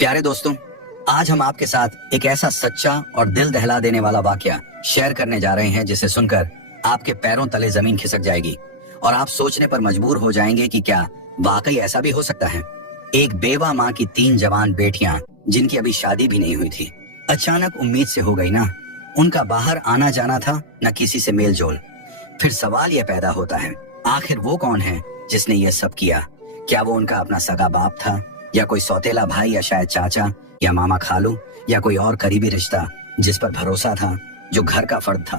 प्यारे दोस्तों, आज हम आपके साथ एक ऐसा सच्चा और दिल दहला देने वाला वाकया शेयर करने जा रहे हैं जिसे सुनकर आपके पैरों तले जमीन खिसक जाएगी और आप सोचने पर मजबूर हो जाएंगे कि क्या वाकई ऐसा भी हो सकता है। एक बेवा माँ की 3 जवान बेटियां जिनकी अभी शादी भी नहीं हुई थी, अचानक उम्मीद से हो गई ना। उनका बाहर आना जाना था, न किसी से मेल जोल। फिर सवाल यह पैदा होता है, आखिर वो कौन है जिसने ये सब किया? क्या वो उनका अपना सगा बाप था, या कोई सौतेला भाई, या शायद चाचा या मामा खालू, या कोई और करीबी रिश्ता जिस पर भरोसा था, जो घर का फर्द था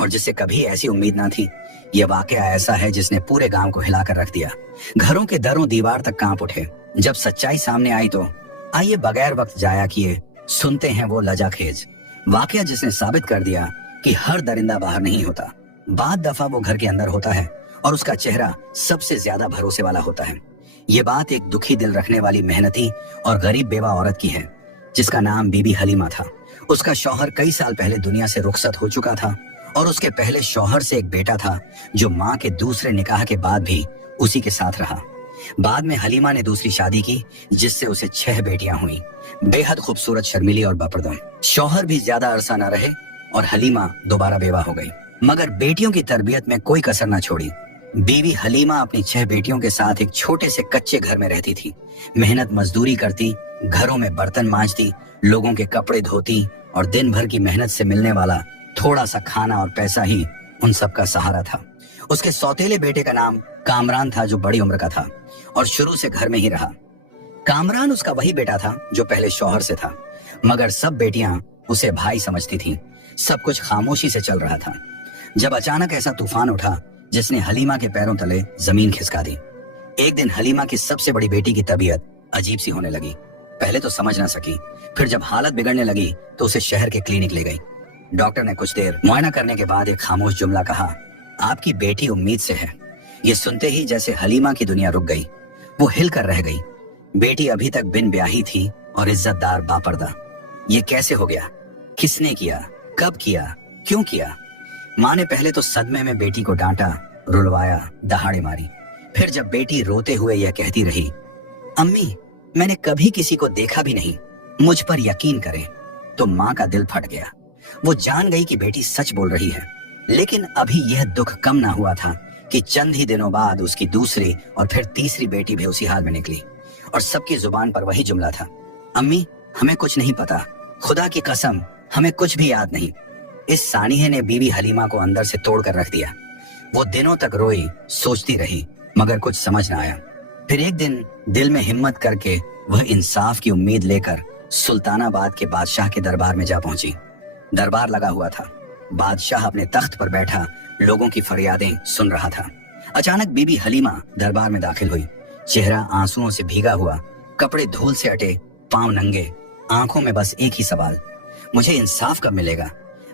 और जिससे कभी ऐसी उम्मीद ना थी। यह वाकया ऐसा है जिसने पूरे गांव को हिलाकर रख दिया। घरों के दरों दीवार तक कांप उठे। जब सच्चाई सामने आई तो आइए बगैर वक्त जाया किए सुनते हैं वो लजाखेज वाकया जिसने साबित कर दिया कि हर दरिंदा बाहर नहीं होता, बाद दफा वो घर के अंदर होता है और उसका चेहरा सबसे ज्यादा भरोसे वाला होता है। ये बात एक दुखी दिल रखने वाली, मेहनती और गरीब बेवा औरत की है जिसका नाम बीबी हलीमा था। उसका शौहर कई साल पहले दुनिया से रुखसत हो चुका था और उसके पहले शौहर से एक बेटा था जो माँ के दूसरे निकाह के बाद भी उसी के साथ रहा। बाद में हलीमा ने दूसरी शादी की जिससे उसे 6 बेटियां हुई, बेहद खूबसूरत, शर्मीली और बापर्दम। शौहर भी ज्यादा अरसा न रहे और हलीमा दोबारा बेवा हो गई, मगर बेटियों की तरबियत में कोई कसर न छोड़ी। बीवी हलीमा अपनी 6 बेटियों के साथ एक छोटे से कच्चे घर में रहती थी। मेहनत मजदूरी करती, घरों में बर्तन मांजती, लोगों के कपड़े धोती और दिन भर की मेहनत से मिलने वाला थोड़ा सा खाना और पैसा ही उन सब का सहारा था। उसके सौतेले बेटे का नाम कामरान था जो बड़ी उम्र का था और शुरू से घर में ही रहा। कामरान उसका वही बेटा था जो पहले शौहर से था, मगर सब बेटियां उसे भाई समझती थीं। सब कुछ खामोशी से चल रहा था जब अचानक ऐसा तूफान उठा जिसने हलीमा के पैरों तले जमीन खिसका दी। एक दिन हलीमा की सबसे बड़ी बेटी की तबीयत अजीब सी होने लगी। पहले तो समझ ना सकी, फिर जब हालत बिगड़ने लगी तो उसे शहर के क्लिनिक ले गई। डॉक्टर ने कुछ देर मुआयना करने के बाद एक खामोश जुमला कहा, आपकी बेटी उम्मीद से है। ये सुनते ही जैसे हलीमा की दुनिया रुक गई। वो हिल कर रह गई। बेटी अभी तक बिन ब्याही थी और इज्जतदार, बापर्दा। ये कैसे हो गया? किसने किया? कब किया? क्यों किया? माँ ने पहले तो सदमे में बेटी को डांटा, रुलवाया, दहाड़े मारी। फिर जब बेटी रोते हुए यह कहती रही, अम्मी मैंने कभी किसी को देखा भी नहीं, मुझ पर यकीन करें, तो माँ का दिल फट गया। वो जान गई कि बेटी सच बोल रही है। लेकिन अभी यह दुख कम ना हुआ था कि चंद ही दिनों बाद उसकी दूसरी और फिर तीसरी बेटी भी उसी हाल में निकली और सबकी जुबान पर वही जुमला था, अम्मी हमें कुछ नहीं पता, खुदा की कसम हमें कुछ भी याद नहीं। इस सानिहे ने बीवी हलीमा को अंदर से तोड़ कर रख दिया। वो दिनों तक रोई, सोचती रही, मगर कुछ समझ ना आया। फिर एक दिन दिल में हिम्मत करके वह इंसाफ की उम्मीद लेकर सुल्तानाबाद के बादशाह के दरबार में जा पहुंची। दरबार लगा हुआ था। बादशाह अपने तख्त पर बैठा लोगों की फरियादें सुन रहा था। अचानक बीबी हलीमा दरबार में दाखिल हुई। चेहरा आंसुओं से भीगा हुआ, कपड़े धूल से अटे, पांव नंगे, आंखों में बस एक ही सवाल, मुझे इंसाफ कब मिलेगा?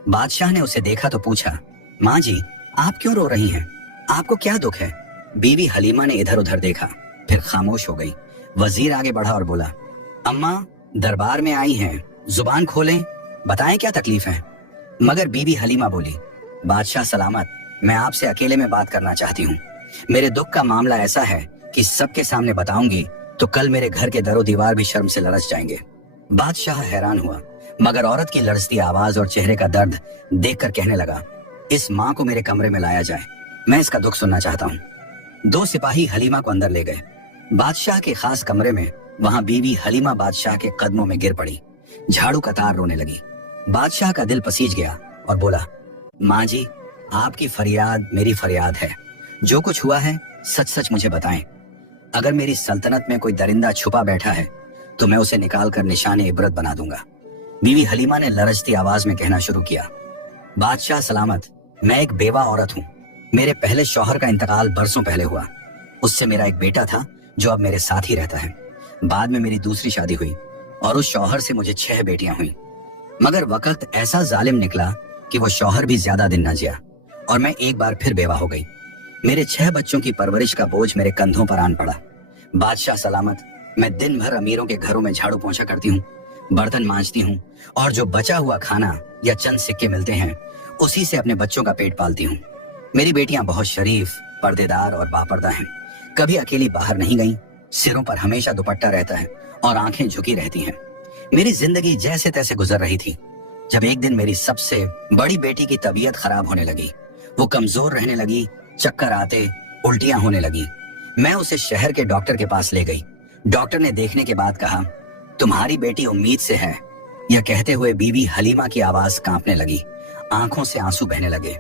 बादशाह ने उसे देखा तो पूछा, माँ जी आप क्यों रो रही हैं? आपको क्या दुख है? बीवी हलीमा ने इधर उधर देखा, फिर खामोश हो गई। वजीर आगे बढ़ा और बोला, अम्मा दरबार में आई हैं, जुबान खोलें, बताएं क्या तकलीफ है? मगर बीवी हलीमा बोली, बादशाह सलामत, मैं आपसे अकेले में बात करना चाहती हूँ। मेरे दुख का मामला ऐसा है कि सबके सामने बताऊंगी तो कल मेरे घर के दरो दीवार भी शर्म से लरस जाएंगे। बादशाह हैरान हुआ, मगर औरत की लड़सती आवाज और चेहरे का दर्द देखकर कहने लगा, इस माँ को मेरे कमरे में लाया जाए, मैं इसका दुख सुनना चाहता हूँ। 2 सिपाही हलीमा को अंदर ले गए। बादशाह के खास कमरे में वहां बीवी हलीमा बादशाह के कदमों में गिर पड़ी, झाड़ू कतार रोने लगी। बादशाह का दिल पसीज गया और बोला, माँ जी आपकी फरियाद मेरी फरियाद है, जो कुछ हुआ है सच सच मुझे बताएं। अगर मेरी सल्तनत में कोई दरिंदा छुपा बैठा है तो मैं उसे निकाल कर निशाने इबरत बना दूंगा। बीवी हलीमा ने लरजती आवाज में कहना शुरू किया, बादशाह सलामत, मैं एक बेवा औरत हूँ। मेरे पहले शौहर का इंतकाल बरसों पहले हुआ। उससे मेरा एक बेटा था जो अब मेरे साथ ही रहता है। बाद में मेरी दूसरी शादी हुई और उस शौहर से मुझे 6 बेटियां हुई। मगर वक्त ऐसा जालिम निकला कि वो शौहर भी ज्यादा दिन न जिया और मैं एक बार फिर बेवा हो गई। मेरे 6 बच्चों की परवरिश का बोझ मेरे कंधों पर आन पड़ा। बादशाह सलामत, मैं दिन भर अमीरों के घरों में झाड़ू पोंछा करती हूँ, बर्तन मांजती हूँ और जो बचा हुआ खाना या चंद सिक्के मिलते हैं उसी से अपने बच्चों का पेट पालती हूँ। मेरी बेटियां बहुत शरीफ, पर्देदार और बापर्दा हैं। कभी अकेली बाहर नहीं गईं, सिरों पर हमेशा दुपट्टा रहता है और आंखें झुकी रहती हैं। मेरी जिंदगी जैसे तैसे गुजर रही थी जब एक दिन मेरी सबसे बड़ी बेटी की तबीयत खराब होने लगी। वो कमजोर रहने लगी, चक्कर आते, उल्टियां होने लगी। मैं उसे शहर के डॉक्टर के पास ले गई। डॉक्टर ने देखने के बाद कहा, तुम्हारी बेटी उम्मीद से है। यह कहते हुए बीवी हलीमा की आवाज कांपने लगी, आंखों से आंसू बहने लगे।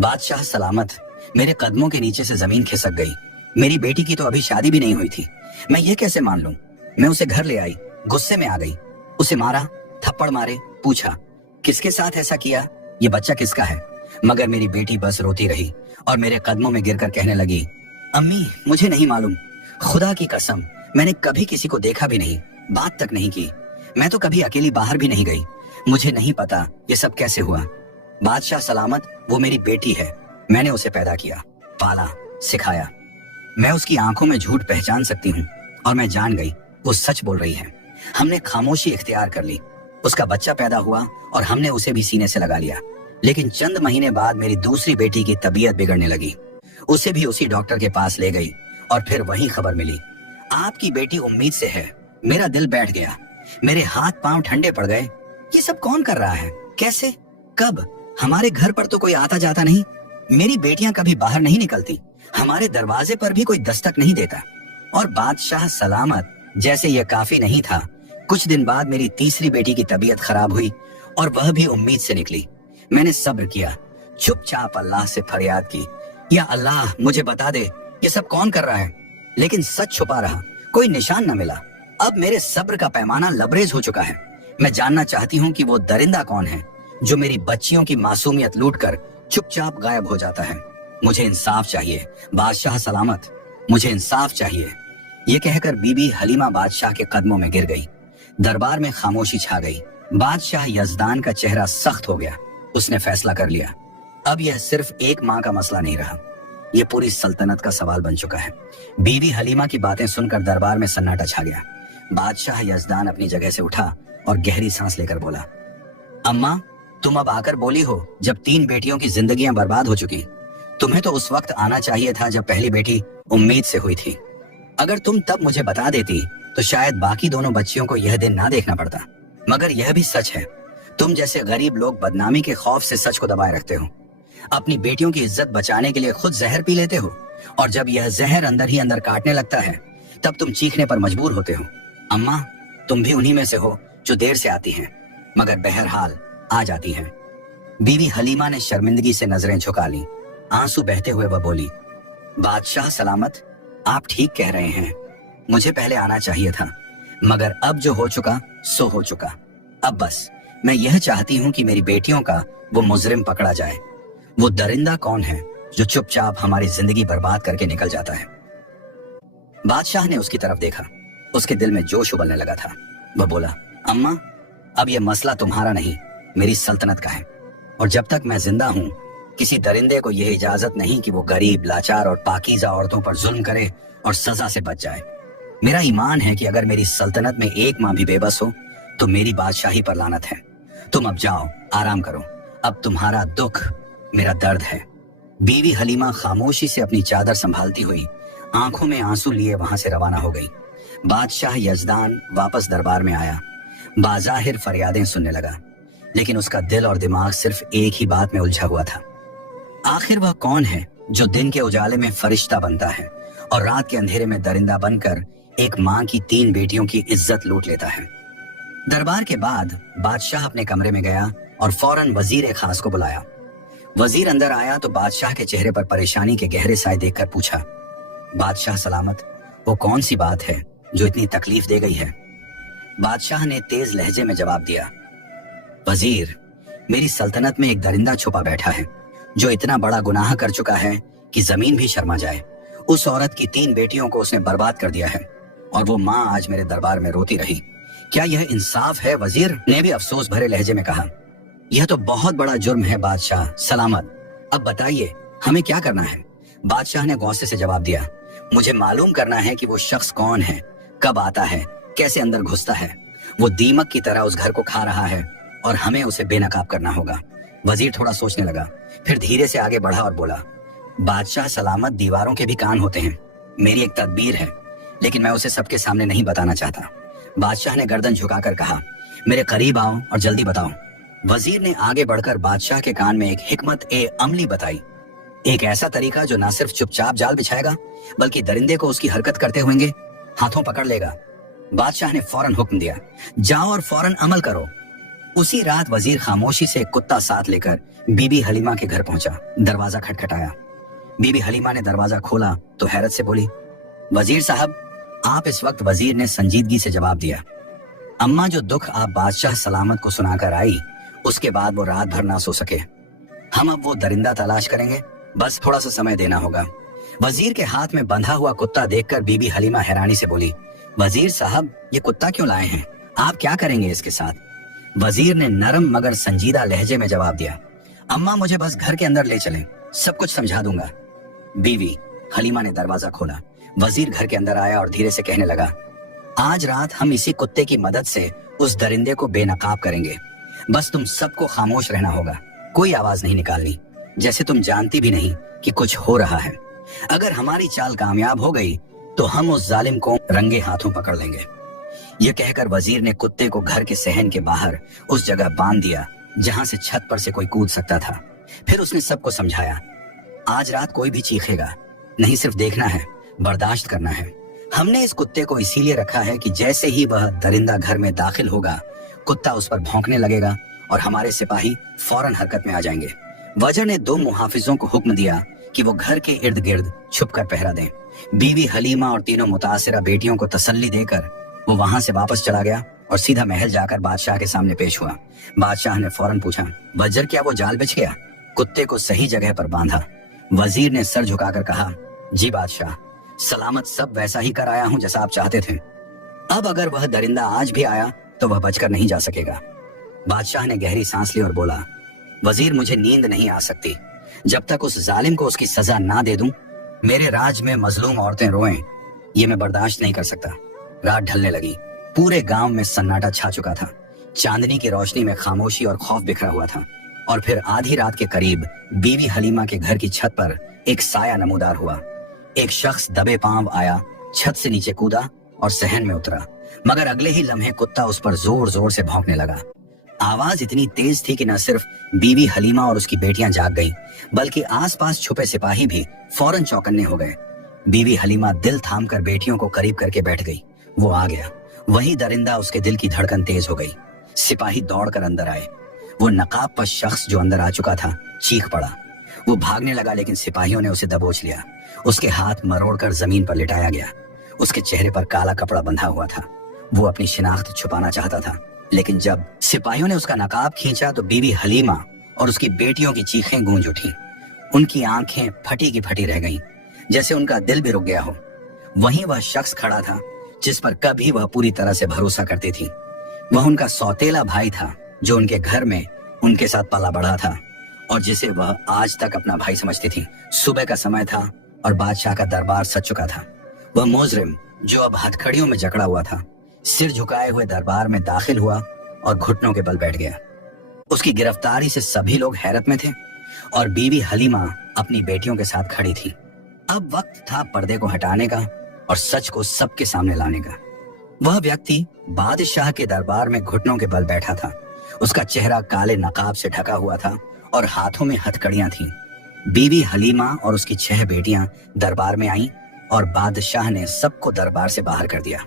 बादशाह सलामत, मेरे कदमों के नीचे से जमीन खिसक गई। मेरी बेटी की तो अभी शादी भी नहीं हुई थी, मैं ये कैसे मान लूं? मैं उसे घर ले आई, गुस्से में आ गई, उसे मारा, थप्पड़ मारे, पूछा किसके साथ ऐसा किया, ये बच्चा किसका है? मगर मेरी बेटी बस रोती रही और मेरे कदमों में गिरकर कहने लगी, अम्मी मुझे नहीं मालूम, खुदा की कसम मैंने कभी किसी को देखा भी नहीं, बात तक नहीं की, मैं तो कभी अकेली बाहर भी नहीं गई, मुझे नहीं पता ये सब कैसे हुआ। बादशाह सलामत, वो मेरी बेटी है, मैंने उसे पैदा किया, पाला, सिखाया। मैं उसकी आंखों में झूठ पहचान सकती हूँ और मैं जान गई वो सच बोल रही है। हमने खामोशी इख्तियार कर ली। उसका बच्चा पैदा हुआ और हमने उसे भी सीने से लगा लिया। लेकिन चंद महीने बाद मेरी दूसरी बेटी की तबीयत बिगड़ने लगी। उसे भी उसी डॉक्टर के पास ले गई और फिर वही खबर मिली, आपकी बेटी उम्मीद से है। मेरा दिल बैठ गया, मेरे हाथ पांव ठंडे पड़ गए। ये सब कौन कर रहा है, कैसे, कब? हमारे घर पर तो कोई आता जाता नहीं, मेरी बेटियां कभी बाहर नहीं निकलती, हमारे दरवाजे पर भी कोई दस्तक नहीं देता। और बादशाह सलामत, जैसे यह काफी नहीं था, कुछ दिन बाद मेरी तीसरी बेटी की तबीयत खराब हुई और वह भी उम्मीद से निकली। मैंने सब्र किया, चुपचाप अल्लाह से फरियाद की, या अल्लाह मुझे बता दे ये सब कौन कर रहा है। लेकिन सच छुपा रहा, कोई निशान न मिला। अब मेरे सब्र का पैमाना लबरेज हो चुका है। मैं जानना चाहती हूँ कि वो दरिंदा कौन है जो मेरी बच्चियों की मासूमियत लूटकर चुपचाप गायब हो जाता है। मुझे इंसाफ चाहिए बादशाह सलामत, मुझे इंसाफ चाहिए। ये कहकर बीबी हलीमा बादशाह के कदमों में गिर गई। दरबार में खामोशी छा गई। बादशाह यजदान का चेहरा सख्त हो गया। उसने फैसला कर लिया, अब यह सिर्फ एक माँ का मसला नहीं रहा, यह पूरी सल्तनत का सवाल बन चुका है। बीवी हलीमा की बातें सुनकर दरबार में सन्नाटा छा गया। बादशाह यजदान अपनी जगह से उठा और गहरी सांस लेकर बोला, अम्मा तुम अब आकर बोली हो जब 3 बेटियों की जिंदगियां बर्बाद हो चुकी। तुम्हें तो उस वक्त आना चाहिए था जब पहली बेटी उम्मीद से हुई थी। अगर तुम तब मुझे बता देती तो शायद बाकी दोनों बच्चियों को यह दिन ना देखना पड़ता। मगर यह भी सच है, तुम जैसे गरीब लोग बदनामी के खौफ से सच को दबाए रखते हो। अपनी बेटियों की इज्जत बचाने के लिए खुद जहर पी लेते हो और जब यह जहर अंदर ही अंदर काटने लगता है तब तुम चीखने पर मजबूर होते हो। अम्मा तुम भी उन्हीं में से हो जो देर से आती हैं मगर बहरहाल आ जाती हैं। बीवी हलीमा ने शर्मिंदगी से नजरें झुका ली। आंसू बहते हुए वह बोली, बादशाह सलामत, आप ठीक कह रहे हैं, मुझे पहले आना चाहिए था, मगर अब जो हो चुका सो हो चुका। अब बस मैं यह चाहती हूँ कि मेरी बेटियों का वो मुजरिम पकड़ा जाए। वो दरिंदा कौन है जो चुपचाप हमारी जिंदगी बर्बाद करके निकल जाता है। बादशाह ने उसकी तरफ देखा, उसके दिल में जोश उबलने लगा था। वह बोला, अम्मा अब यह मसला तुम्हारा नहीं, मेरी सल्तनत का है, और जब तक मैं जिंदा हूँ किसी दरिंदे को यह इजाजत नहीं कि वो गरीब, लाचार और पाकीज़ा औरतों पर जुल्म करे और सजा से बच जाए। मेरा ईमान है कि अगर मेरी सल्तनत में एक माँ भी बेबस हो तो मेरी बादशाही पर लानत है। तुम अब जाओ, आराम करो, अब तुम्हारा दुख मेरा दर्द है। बीवी हलीमा खामोशी से अपनी चादर संभालती हुई आंखों में आंसू लिए वहां से रवाना हो गई। बादशाह यजदान वापस दरबार में आया, बाज़ाहिर फरियादें सुनने लगा, लेकिन उसका दिल और दिमाग सिर्फ एक ही बात में उलझा हुआ था। आखिर वह कौन है जो दिन के उजाले में फरिश्ता बनता है और रात के अंधेरे में दरिंदा बनकर एक माँ की 3 बेटियों की इज्जत लूट लेता है। दरबार के बाद बादशाह अपने कमरे में गया और फौरन वजीर खास को बुलाया। वजीर अंदर आया तो बादशाह के चेहरे पर परेशानी के गहरे साए देखकर पूछा, बादशाह सलामत, वो कौन सी बात है जो इतनी तकलीफ दे गई है? बादशाह ने तेज लहजे में जवाब दिया, वजीर, मेरी सल्तनत में एक दरिंदा छुपा बैठा है जो इतना बड़ा गुनाह कर चुका है कि जमीन भी शर्मा जाए। उस औरत की 3 बेटियों को उसने बर्बाद कर दिया है और वो माँ आज मेरे दरबार में रोती रही। क्या यह इंसाफ है? वजीर ने भी अफसोस भरे लहजे में कहा, यह तो बहुत बड़ा जुर्म है बादशाह सलामत। अब बताइए हमें क्या करना है? बादशाह ने गौसे से जवाब दिया, मुझे मालूम करना है कि वो शख्स कौन है, कब आता है, कैसे अंदर घुसता है। वो दीमक की तरह उस घर को खा रहा है और हमें उसे बेनकाब करना होगा। वजीर थोड़ा सोचने लगा, फिर धीरे से आगे बढ़ा और बोला, बादशाह सलामत, दीवारों के भी कान होते हैं। मेरी एक तदबीर है, लेकिन मैं उसे सबके सामने नहीं बताना चाहता। बादशाह ने गर्दन झुकाकर कहा, मेरे करीब आओ और जल्दी बताओ। वजीर ने आगे बढ़कर बादशाह के कान में एक हिकमत ए अमली बताई, एक ऐसा तरीका जो न सिर्फ चुपचाप जाल बिछाएगा बल्कि दरिंदे को उसकी हरकत करते हुए हाथों पकड़ लेगा। बादशाह ने फौरन हुक्म दिया, जाओ और फौरन अमल करो। उसी रात वजीर खामोशी से एक कुत्ता साथ लेकर बीबी हलीमा के घर पहुंचा। दरवाजा खटखटाया। बीबी हलीमा ने दरवाजा खोला तो हैरत से बोली, वजीर साहब। आप इस वक्त वजीर ने संजीदगी से जवाब दिया, अम्मा जो दुख आप बादशाह सलामत को सुनाकर आई उसके बाद वो रात भर ना सो सके। हम अब वो दरिंदा तलाश करेंगे, बस थोड़ा सा समय देना होगा। वजीर के हाथ में बंधा हुआ कुत्ता देखकर बीबी हलीमा हैरानी से बोली, वजीर साहब ये कुत्ता क्यों लाए हैं? आप क्या करेंगे इसके साथ? वजीर ने नरम मगर संजीदा लहजे में जवाब दिया, अम्मा मुझे बस घर के अंदर ले चलें, सब कुछ समझा दूंगा। बीवी हलीमा ने दरवाजा खोला। वजीर घर के अंदर आया और धीरे से कहने लगा, आज रात हम इसी कुत्ते की मदद से उस दरिंदे को बेनकाब करेंगे। बस तुम सबको खामोश रहना होगा, कोई आवाज नहीं निकालनी, जैसे तुम जानती भी नहीं कि कुछ हो रहा है। अगर हमारी चाल कामयाब हो गई तो हम उस जालिम को रंगे हाथों पकड़ लेंगे। यह कहकर वजीर ने कुत्ते को घर के सहन के बाहर उस जगह बांध दिया जहां से छत पर से कोई कूद सकता था। फिर उसने सबको समझाया, आज रात कोई भी चीखेगा नहीं, सिर्फ देखना है, बर्दाश्त करना है। हमने इस कुत्ते को इसीलिए रखा है कि जैसे ही वह दरिंदा घर में दाखिल होगा कुत्ता उस पर भौंकने लगेगा और हमारे सिपाही फौरन हरकत में आ जाएंगे। वजर ने 2 मुहाफिजों को हुक्म दिया कि वो घर के इर्द गिर्द छुपकर पहरा दें। बीवी हलीमा और तीनों मुतासिरा बेटियों को तसल्ली देकर वो वहां से वापस चला गया और सीधा महल जाकर बादशाह के सामने पेश हुआ। बादशाह ने फौरन पूछा, वजर क्या वो जाल बिछ गया? कुत्ते को सही जगह पर बांधा। वजीर ने सर झुकाकर कहा, जी बादशाह, सलामत सब वैसा ही कर आया हूं जैसा आप चाहते थे। अब अगर वह दरिंदा आज भी आया तो वह बचकर नहीं जा सकेगा। बादशाह ने गहरी सांस ली और बोला, वजीर मुझे नींद नहीं आ सकती जब तक उस जालिम को उसकी सजा ना दे दूं। मेरे राज में मजलूम औरतें रोएं, ये मैं बर्दाश्त नहीं कर सकता। रात ढलने लगी। पूरे गांव में सन्नाटा छा चुका था। चांदनी की रोशनी में खामोशी और खौफ बिखरा हुआ था। और फिर आधी रात के करीब बीवी हलीमा के घर की छत पर एक साया नमूदार हुआ। एक शख्स दबे पांव आया, छत से नीचे कूदा और सहन में उतरा, मगर अगले ही लम्हे कुत्ता उस पर जोर जोर से भौंकने लगा। आवाज इतनी तेज थी कि न सिर्फ बीवी हलीमा और उसकी बेटियां जाग गईं, बल्कि आसपास छुपे सिपाही भी फौरन चौकन्ने हो गए। बीवी हलीमा दिल थामकर बेटियों को करीब करके बैठ गई। वो आ गया। वही दरिंदा, उसके दिल की धड़कन तेज हो गई। सिपाही दौड़कर अंदर आए। वो नकाबपोश शख्स जो अंदर आ चुका था चीख पड़ा। वो भागने लगा लेकिन सिपाहियों ने उसे दबोच लिया। उसके हाथ मरोड़कर जमीन पर लिटाया गया। उसके चेहरे पर काला कपड़ा बंधा हुआ था। वो अपनी शिनाख्त छुपाना चाहता था, लेकिन जब सिपाहियों ने उसका नकाब खींचा तो बीवी हलीमा और उसकी बेटियों की चीखें गूंज उठी। उनकी आंखें फटी की फटी रह गईं, जैसे उनका दिल भी रुक गया हो। वहीं वह शख्स खड़ा था जिस पर कभी वह पूरी तरह से भरोसा करती थी। वह उनका सौतेला भाई था जो उनके घर में उनके साथ पला बढ़ा था और जिसे वह आज तक अपना भाई समझती थी। सुबह का समय था और बादशाह का दरबार सज चुका था। वह मुजरिम जो अब हथकड़ियों में जकड़ा हुआ था सिर झुकाए हुए दरबार में दाखिल हुआ और घुटनों के बल बैठ गया। उसकी गिरफ्तारी से सभी लोग हैरत में थे और बीवी हलीमा अपनी बेटियों के साथ खड़ी थी। अब वक्त था पर्दे को हटाने का और सच को सबके सामने लाने का। वह व्यक्ति बादशाह के दरबार में घुटनों के बल बैठा था। उसका चेहरा काले नकाब से ढका हुआ था और हाथों में हथकड़ियां थीं। बीवी हलीमा और उसकी 6 बेटियां दरबार में आईं और बादशाह ने सबको दरबार से बाहर कर दिया।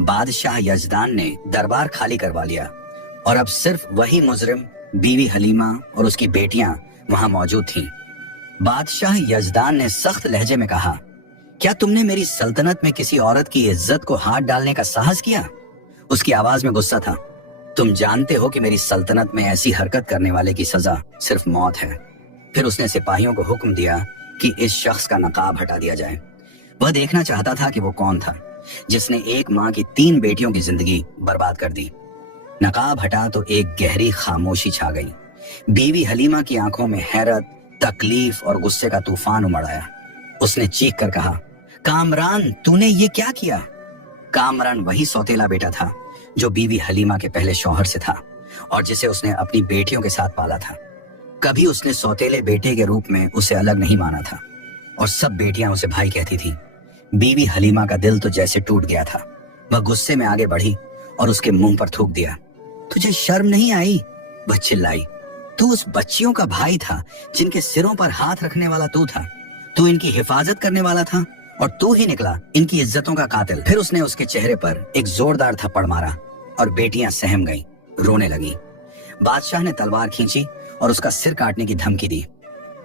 बादशाह यजदान ने दरबार खाली करवा लिया और अब सिर्फ वही मुजरिम बीवी हलीमा और उसकी बेटियां वहां मौजूद थीं। बादशाह यजदान ने सख्त लहजे में कहा, क्या तुमने मेरी सल्तनत में किसी औरत की इज्जत को हाथ डालने का साहस किया? उसकी आवाज में गुस्सा था। तुम जानते हो कि मेरी सल्तनत में ऐसी हरकत करने वाले की सजा सिर्फ मौत है। फिर उसने सिपाहियों को हुक्म दिया कि इस शख्स का नकाब हटा दिया जाए। वह देखना चाहता था कि वो कौन था जिसने एक माँ की 3 बेटियों की जिंदगी बर्बाद कर दी। नकाब हटा तो एक गहरी खामोशी छा गई। बीवी हलीमा की आंखों में हैरत, तकलीफ और गुस्से का तूफान उमड़ आया। उसने चीख कर कहा, कामरान, तूने ये क्या किया? कामरान वही सौतेला बेटा था जो बीवी हलीमा के पहले शौहर से था और जिसे उसने अपनी बेटियों के साथ पाला था। कभी उसने सौतेले बेटे के रूप में उसे अलग नहीं माना था और सब बेटियां उसे भाई कहती थी। बीवी हलीमा का दिल तो जैसे टूट गया था। वह गुस्से में आगे बढ़ी और उसके मुंह पर थूक दिया। तुझे शर्म नहीं आई? वह चिल्लाई। तू उस बच्चियों का भाई था जिनके सिरों पर हाथ रखने वाला तू था। तू इनकी हिफाजत करने वाला था और तू ही निकला इनकी इज्जतों का कातिल। फिर उसने उसके चेहरे पर एक जोरदार थप्पड़ मारा और बेटियां सहम गईं, रोने लगी। बादशाह ने तलवार खींची और उसका सिर काटने की धमकी दी।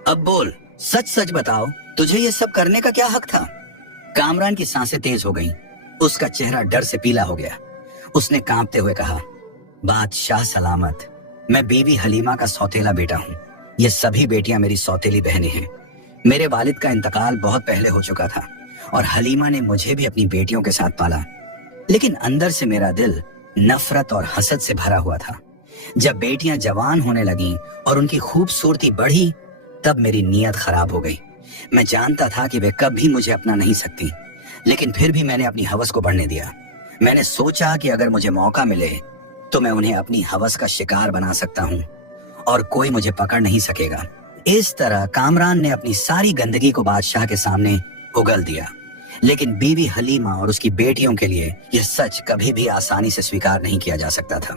अब बोल, सच सच बताओ, तुझे ये सब करने का क्या हक था? कामरान की सांसें तेज हो गईं। उसका चेहरा डर से पीला हो गया। उसने कांपते हुए कहा, बादशाह सलामत, मैं बीवी हलीमा का सौतेला बेटा हूँ। ये सभी बेटियां मेरी सौतेली बहनें हैं। मेरे वालिद का इंतकाल बहुत पहले हो चुका था और हलीमा ने मुझे भी अपनी बेटियों के साथ पाला, लेकिन अंदर से मेरा दिल नफरत और हसद से भरा हुआ था। जब बेटियां जवान होने लगीं और उनकी खूबसूरती बढ़ी, तब मेरी नीयत खराब हो गई। मैं जानता था कि वे कभी मुझे अपना नहीं सकती, लेकिन फिर भी मैंने अपनी हवस को बढ़ने दिया। मैंने सोचा कि अगर मुझे मौका मिले तो मैं उन्हें अपनी हवस का शिकार बना सकता हूँ और कोई मुझे पकड़ नहीं सकेगा। इस तरह कामरान ने अपनी सारी गंदगी को बादशाह के सामने उगल दिया, लेकिन बीवी हलीमा और उसकी बेटियों के लिए यह सच कभी भी आसानी से स्वीकार नहीं किया जा सकता था।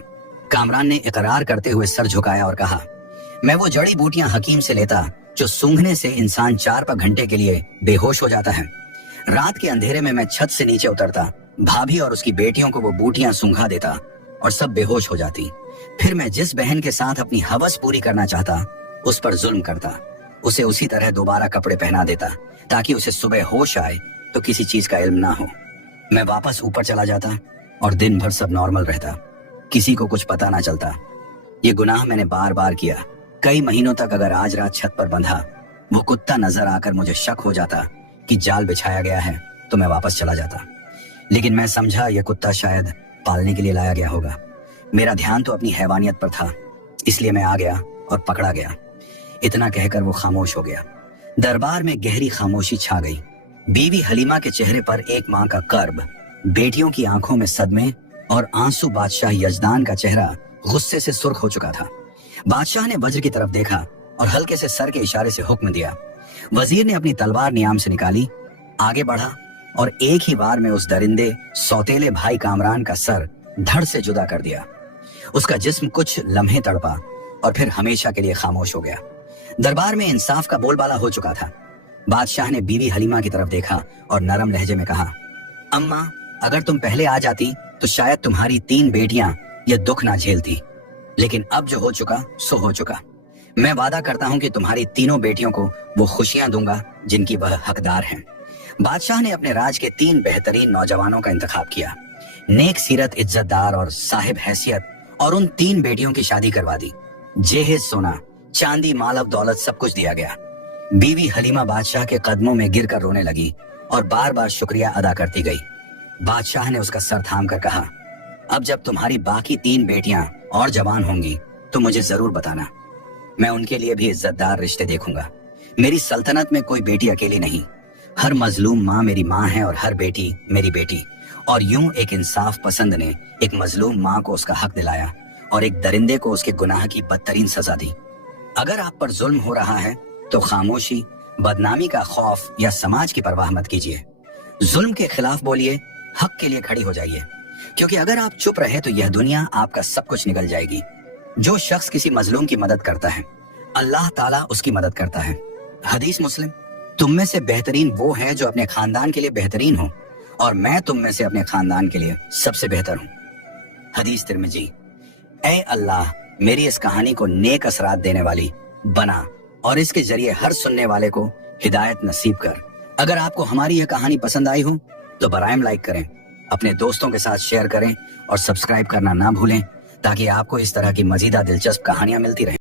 कामरान ने इकरार करते हुए सर झुकाया और कहा, मैं वो जड़ी बूटियां हकीम से लेता जो सूंघने से इंसान 4 घंटे के लिए बेहोश हो जाता है। रात के अंधेरे में मैं छत से नीचे उतरता, भाभी और उसकी बेटियों को वो बूटियां सूंघा देता और सब बेहोश हो जाती। फिर मैं जिस बहन के साथ अपनी हवस पूरी करना चाहता उस पर जुल्म करता, उसे उसी तरह दोबारा कपड़े पहना देता ताकि उसे सुबह होश आए तो किसी चीज का इल्म ना हो। मैं वापस ऊपर चला जाता और दिन भर सब नॉर्मल रहता, किसी को कुछ पता ना चलता। ये गुनाह मैंने बार बार किया। कई महीनों तक अगर आज रात छत पर बंधा वो कुत्ता नजर आकर मुझे शक हो जाता कि जाल बिछाया गया है तो मैं वापस चला जाता, लेकिन मैं समझा यह कुत्ता शायद पालने के लिए लाया गया होगा। मेरा ध्यान तो अपनी हैवानियत पर था, इसलिए मैं आ गया और पकड़ा गया। इतना कहकर वो खामोश हो गया। दरबार में गहरी खामोशी छा गई। बीवी हलीमा के चेहरे पर एक माँ का कर्ब, बेटियों की आंखों में सदमे और आंसू। बादशाह यजदान का चेहरा गुस्से से सुर्ख हो चुका था। बादशाह ने वज्र की तरफ देखा और हल्के से सर के इशारे से हुक्म दिया। वजीर ने अपनी तलवार नियाम से निकाली, आगे बढ़ा और एक ही बार में उस दरिंदे सौतेले भाई कामरान का सर धड़ से जुदा कर दिया। उसका जिस्म कुछ लम्हे तड़पा और फिर हमेशा के लिए खामोश हो गया। दरबार में इंसाफ का बोलबाला हो चुका था। बादशाह ने बीवी हलीमा की तरफ देखा और नरम लहजे में कहा, अम्मा, अगर तुम पहले आ जाती तो शायद तुम्हारी 3 बेटियां यह दुख ना झेलती, लेकिन अब जो हो चुका सो हो चुका। मैं वादा करता हूं कि तुम्हारी तीनों बेटियों को वो खुशियां दूंगा जिनकी वह हकदार हैं। बादशाह ने अपने राज के 3 बेहतरीन नौजवानों का इंतखाब किया, नेक सीरत, इज्जतदार और साहिब हैसियत, और उन 3 बेटियों की शादी करवा दी। जेहेज सोना, चांदी, मालव दौलत सब कुछ दिया गया। बीवी हलीमा बादशाह के कदमों में गिरकर रोने लगी और बार बार शुक्रिया अदा करती गई। बादशाह ने उसका सर थाम कर कहा, अब जब तुम्हारी बाकी 3 बेटियां और जवान होंगी तो मुझे जरूर बताना। मैं उनके लिए भी इज्जतदार रिश्ते देखूंगा। मेरी सल्तनत में कोई बेटी अकेली नहीं। हर मजलूम माँ मेरी माँ है और हर बेटी मेरी बेटी। और यूं एक इंसाफ पसंद ने एक मजलूम माँ को उसका हक दिलाया और एक दरिंदे को उसके गुनाह की बदतरीन सजा दी। अगर आप पर जुल्म हो रहा है तो खामोशी, बदनामी का खौफ या समाज की परवाह मत कीजिए। जुल्म के खिलाफ बोलिए, हक के लिए खड़ी हो जाइए, क्योंकि अगर आप चुप रहे तो यह दुनिया आपका सब कुछ निगल जाएगी। जो शख्स किसी मजलूम की मदद करता है, अल्लाह ताला उसकी मदद करता है। हदीस मुस्लिम, तुम में से बेहतरीन वो है जो अपने खानदान के लिए बेहतरीन हो, और मैं तुम में से अपने खानदान के लिए सबसे बेहतर हूँ। हदीस तिरमिजी। ऐ अल्लाह, मेरी इस कहानी को नेक असरात देने वाली बना और इसके जरिए हर सुनने वाले को हिदायत नसीब कर। अगर आपको हमारी यह कहानी पसंद आई हो तो बराए लाइक करें, अपने दोस्तों के साथ शेयर करें और सब्सक्राइब करना ना भूलें, ताकि आपको इस तरह की मजीदा दिलचस्प कहानियां मिलती रहें।